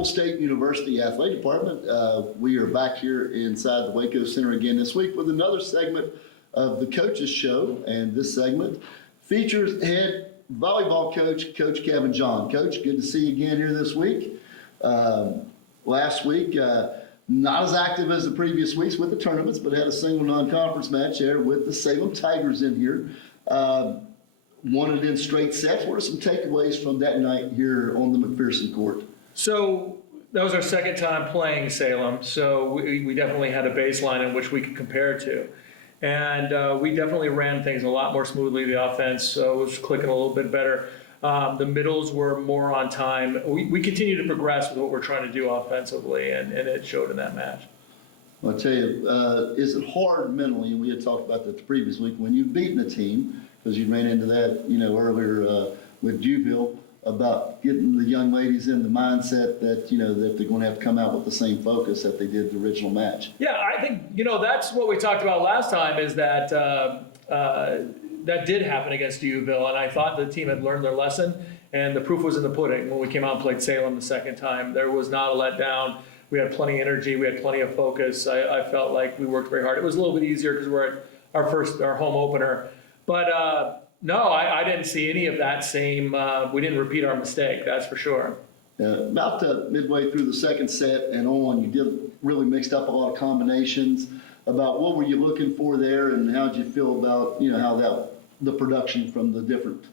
Glenville State University Athletic Department. We are back here inside the Waco Center again this week with another segment of the Coaches Show, and this segment features head volleyball coach, Coach Keven John. Coach, good to see you again here this week. Last week, not as active as the previous weeks with the tournaments, but had a single non-conference match there with the Salem Tigers in here. Won it in straight sets. What are some takeaways from that night here on the McPherson court? So that was our second time playing Salem, so we definitely had a baseline in which we could compare to. And we definitely ran things a lot more smoothly. The offense was clicking a little bit better. The middles were more on time. We continue to progress with what we're trying to do offensively, and it showed in that match. I'll tell you, is it hard mentally, and we had talked about that the previous week, when you've beaten a team, because you ran into that, earlier with Duville, about getting the young ladies in the mindset that, that they're going to have to come out with the same focus that they did the original match. Yeah, I think, that's what we talked about last time, is that that did happen against Duville, and I thought the team had learned their lesson, and the proof was in the pudding. When we came out and played Salem the second time, there was not a letdown. We had plenty of energy. We had plenty of focus. I felt like we worked very hard. It was a little bit easier because we're at our home opener. But no, I didn't see any of that same, we didn't repeat our mistake, that's for sure. About midway through the second set and on, you did really mixed up a lot of combinations. About what were you looking for there, and how did you feel about, how the production from the different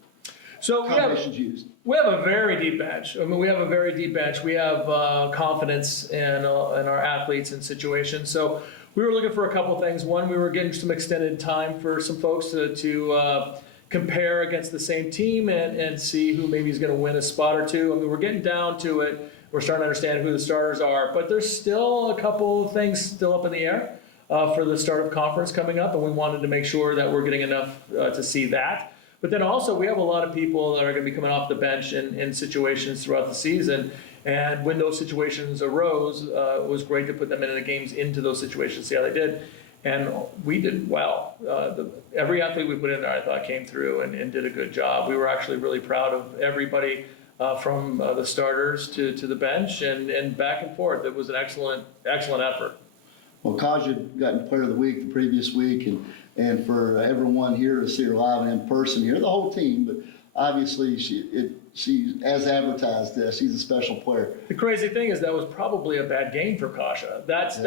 combinations used? We have a very deep bench. We have a very deep bench. We have confidence in our athletes and situations. So we were looking for a couple things. One, we were getting some extended time for some folks to compare against the same team and see who maybe is going to win a spot or two. We're getting down to it. We're starting to understand who the starters are, but there's still a couple of things still up in the air for the start of conference coming up, and we wanted to make sure that we're getting enough to see that. But then also we have a lot of people that are going to be coming off the bench in situations throughout the season. And when those situations arose, it was great to put them into the games, into those situations, see how they did. And we did well. Every athlete we put in there, I thought, came through and did a good job. We were actually really proud of everybody from the starters to the bench and back and forth. It was an excellent effort. Well, Kaja got Player of the Week the previous week, and for everyone here to see her live and in person here, the whole team, but obviously she as advertised, she's a special player. The crazy thing is that was probably a bad game for Kasha. That's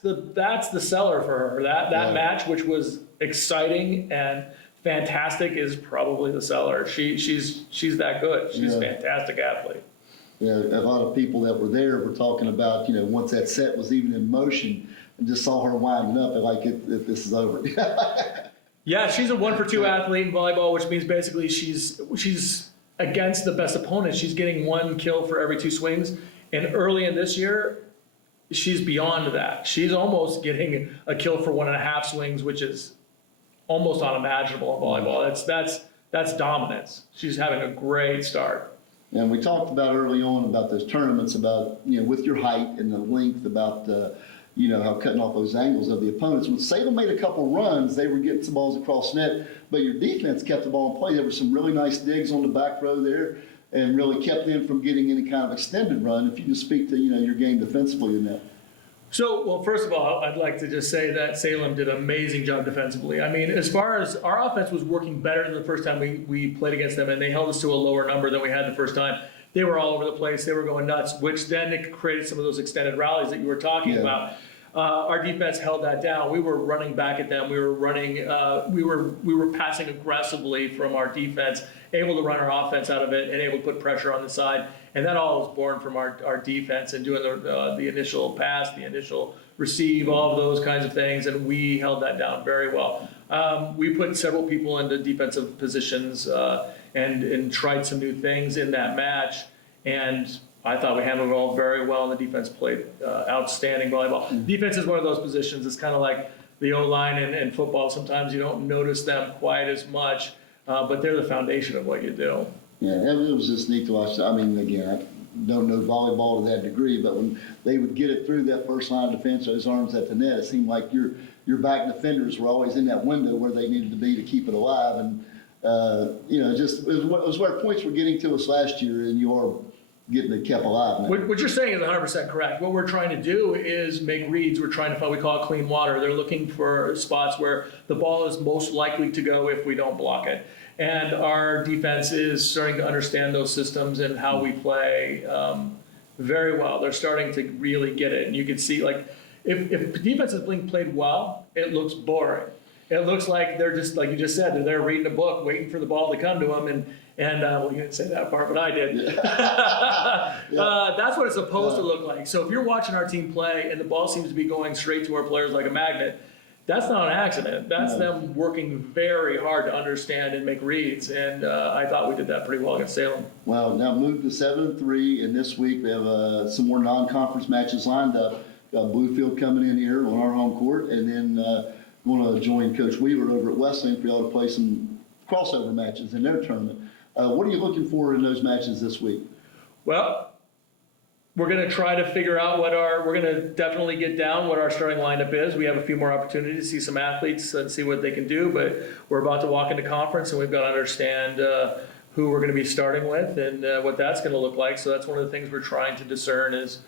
the seller for her. That match, which was exciting and fantastic, is probably the seller. She's that good. She's a fantastic athlete. Yeah, a lot of people that were there were talking about, once that set was even in motion, and just saw her winding up, and like, this is over. Yeah, she's a 1-for-2 athlete in volleyball, which means basically she's against the best opponent. She's getting 1 kill for every 2 swings. And early in this year, she's beyond that. She's almost getting a kill for 1.5 swings, which is almost unimaginable in volleyball. That's dominance. She's having a great start. And we talked about early on about those tournaments, about, with your height and the length, about, how cutting off those angles of the opponents. When Salem made a couple runs, they were getting some balls across net, but your defense kept the ball in play. There were some really nice digs on the back row there and really kept them from getting any kind of extended run. If you can speak to, your game defensively in that. So, well, first of all, I'd like to just say that Salem did an amazing job defensively. As far as our offense was working better than the first time we played against them, and they held us to a lower number than we had the first time. They were all over the place. They were going nuts, which then it created some of those extended rallies that you were talking about. Our defense held that down. We were running back at them. We were running. We were passing aggressively from our defense, able to run our offense out of it, and able to put pressure on the side. And that all was born from our defense and doing the initial pass, the initial receive, all of those kinds of things. And we held that down very well. We put several people into defensive positions and tried some new things in that match. And I thought we handled it all very well, and the defense played outstanding volleyball. Defense is one of those positions. It's kind of like the O-line in football. Sometimes you don't notice them quite as much, but they're the foundation of what you do. Yeah, it was just neat to watch. Again, I don't know volleyball to that degree, but when they would get it through that first line of defense, those arms at the net, it seemed like your back defenders were always in that window where they needed to be to keep it alive. And it was where points were getting to us last year, and your getting it kept alive. What you're saying is 100% correct. What we're trying to do is make reads. We're trying to find, we call it clean water. They're looking for spots where the ball is most likely to go if we don't block it. And our defense is starting to understand those systems and how we play very well. They're starting to really get it. And you can see, like, if defense is being played well, it looks boring. It looks like they're just, like you just said, they're there reading a book, waiting for the ball to come to them. And well, you didn't say that part, but I did. That's what it's supposed to look like. So if you're watching our team play and the ball seems to be going straight to our players like a magnet, that's not an accident. That's them working very hard to understand and make reads. And I thought we did that pretty well against Salem. Well, now moved to 7-3, and this week we have some more non-conference matches lined up. Got Bluefield coming in here on our home court, and then going to join Coach Weaver over at Wesleyan for y'all to play some crossover matches in their tournament. What are you looking for in those matches this week? Well, we're going to try to figure out we're going to definitely get down what our starting lineup is. We have a few more opportunities to see some athletes and see what they can do, but we're about to walk into conference and we've got to understand who we're going to be starting with and what that's going to look like. So that's one of the things we're trying to discern is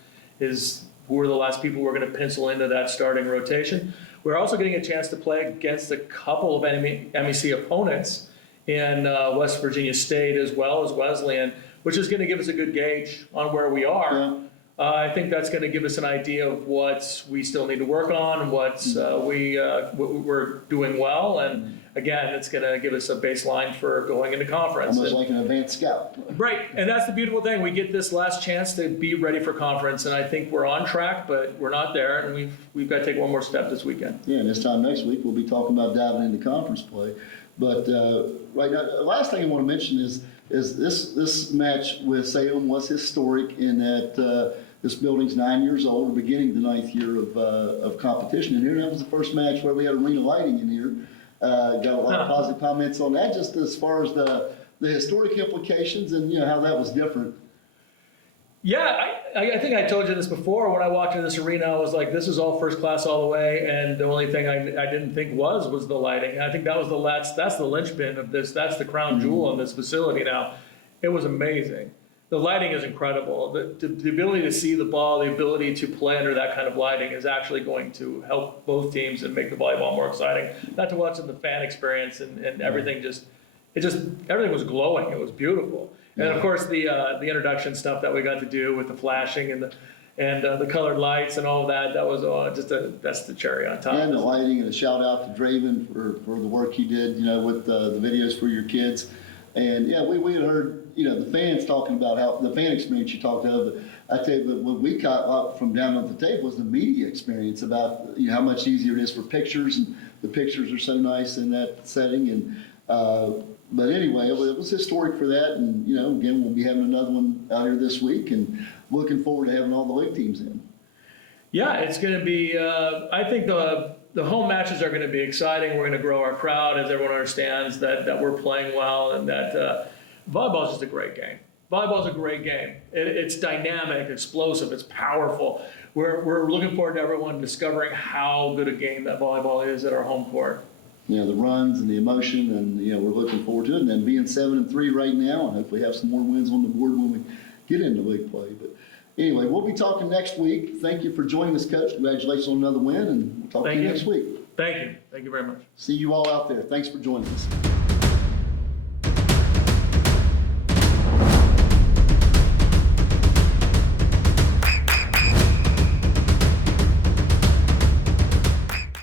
who are the last people we're going to pencil into that starting rotation. We're also getting a chance to play against a couple of MEC opponents in West Virginia State as well as Wesleyan, which is going to give us a good gauge on where we are. Yeah. I think that's going to give us an idea of what we still need to work on and what we're doing well. And again, it's going to give us a baseline for going into conference. Almost like an advanced scout. Right, and that's the beautiful thing. We get this last chance to be ready for conference, and I think we're on track, but we're not there, and we've got to take one more step this weekend. Yeah, and this time next week we'll be talking about diving into conference play. But right now, the last thing I want to mention is this match with Salem was historic in that this building's 9 years old, or beginning the 9th year of competition in here. That was the first match where we had arena lighting in here. Got a lot of positive comments on that, just as far as the historic implications and how that was different. Yeah, I think I told you this before. When I walked into this arena, I was like, this is all first class all the way, and the only thing I didn't think was the lighting. I think that was that's the linchpin of this. That's the crown jewel in this facility now. It was amazing. The lighting is incredible. The ability to see the ball, the ability to play under that kind of lighting is actually going to help both teams and make the volleyball more exciting. Not to watch the fan experience and everything everything was glowing. It was beautiful. And of course the introduction stuff that we got to do with the flashing and the colored lights and all of that, that was that's the cherry on top. And the lighting, and a shout out to Draven for the work he did, with the videos for your kids. And yeah, we had heard, the fans talking about how the fan experience you talked of. But I tell you, what we caught up from down at the table was the media experience about how much easier it is for pictures, and the pictures are so nice in that setting. And but anyway, it was historic for that. And again, we'll be having another one out here this week, and looking forward to having all the league teams in. Yeah, it's going to be. I think the home matches are going to be exciting. We're going to grow our crowd as everyone understands that we're playing well, and that volleyball is just a great game. Volleyball is a great game. It's dynamic, explosive, it's powerful. We're looking forward to everyone discovering how good a game that volleyball is at our home court. The runs and the emotion, and we're looking forward to it. And then being 7-3 right now, and hopefully have some more wins on the board when we get into league play. But anyway, we'll be talking next week. Thank you for joining us, Coach. Congratulations on another win, and we'll talk to you next week. Thank you. Thank you very much. See you all out there. Thanks for joining us.